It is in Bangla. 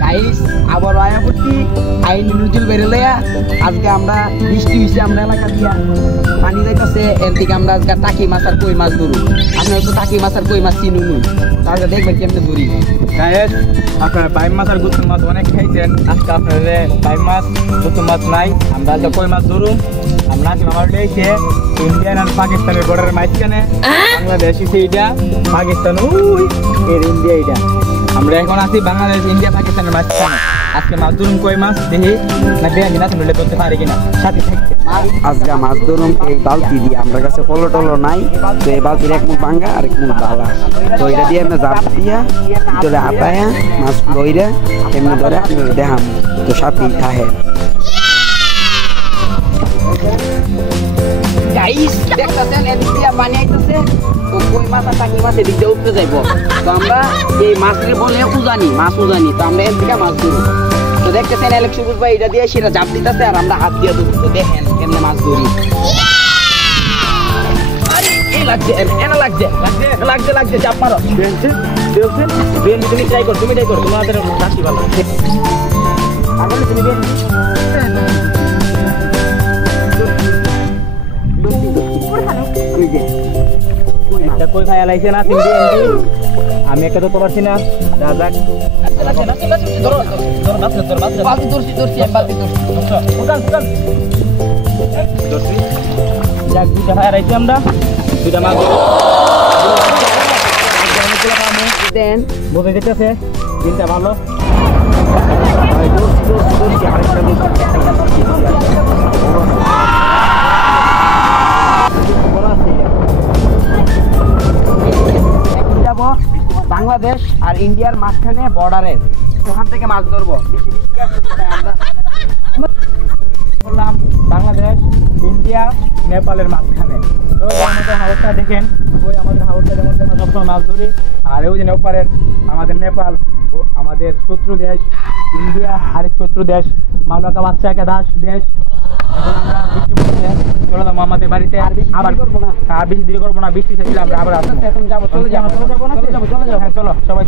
গাইস আবার আয়া পড়ছি আইন নজরুল বেরোলেয়া আজকে আমরা বৃষ্টি হইছে আমরা এলাকা দিয়া পানি যাইতাছে এর দিকে আমরা আজকে টাকি মাছ আর কই মাছ ধরু আপনারা তো টাকি মাছ আর কই মাছ চিনুন তাহলে দেখবেন কেমনে ধরি গাইস আপনারা বাইম মাছ আর গুতুম মাছ অনেক খাইছেন আজকে আপনারা বাইম মাছ গুতুম মাছ নাই আমরা আজকে কই মাছ ধরু আমরা আছি আমার লেইছে ইন্ডিয়ান আর পাকিস্তানের বর্ডারের মাঝখানে বাংলাদেশ এইটা পাকিস্তান ওই এর ইন্ডিয়া এইটা আমরা এখন আছি বাংলাদেশ ইন্ডিয়া পাকিস্তানের মাঝখানে আজকে মাছ ধরুন কই মাছ দেখি না দেখি না তুমি করতে পারি কিনা সাথে থাকতে আজকে মাছ ধরুন এই বালতি দিয়ে আমার কাছে পলো টলো নাই তো এই বালতির এক মুখ ভাঙ্গা আর এক মুখ বালা তো এটা দিয়ে আমরা জাপ দিয়া ভিতরে আটায়া মাছ লইরা এমনি ধরে আপনারা দেখাম তো সাথেই থাহে গাইস দেখতেছেন এদিক দিয়ে পানি আইতেছে তো কই মাছ আর টাকি মাছ এদিক দিয়ে উঠতে যাইব তো আমরা এই মাছের বলে উজানি মাছ উজানি তো আমরা এর দিকে মাছ ধরি তো দেখতেছেন ইলেকশন ভাই এটা দিয়ে সেটা জাপ দিতেছে আর আমরা হাত দিয়ে ধরি তো দেখেন কেমনে মাছ ধরি আরে এই লাগছে এনা লাগছে লাগছে লাগছে চাপ মারো বেলছে বেলছে তুমি ট্রাই করো তোমাদের রাশি ভালো আগলে তুমি বেল কই খাই লাইছে না তিন আমি একটা তো পারছি না দাদা বালতি ধরছি বালতি ধরছি যাক দুইটা খাই রাইছি আমরা দুইটা মাছ দেন বোঝা যেতেছে দিনটা ভালো বাংলাদেশ আর ইন্ডিয়ার মাঝখানে বর্ডারে ওখান থেকে মাছ ধরবো বললাম বাংলাদেশ ইন্ডিয়া নেপালের মাঝখানে তো আমাদের হাউসটা দেখেন ওই আমাদের হাউসটার মধ্যে আমরা সবসময় মাছ ধরি আর ওই যে নেপালের আমাদের নেপাল ও আমাদের শত্রু দেশ ইন্ডিয়া আরেক শত্রু দেশ মালবাকা বাচ্চা একটা দেশ আমরা বৃষ্টি পড়ছে চলে যাবো আমাদের বাড়িতে আবার করবো না আর বেশি দেরি করবো না বৃষ্টি শেষ হলে আমরা আবার আসবো এখন যাবো চলে যাবো হ্যাঁ চলো সবাই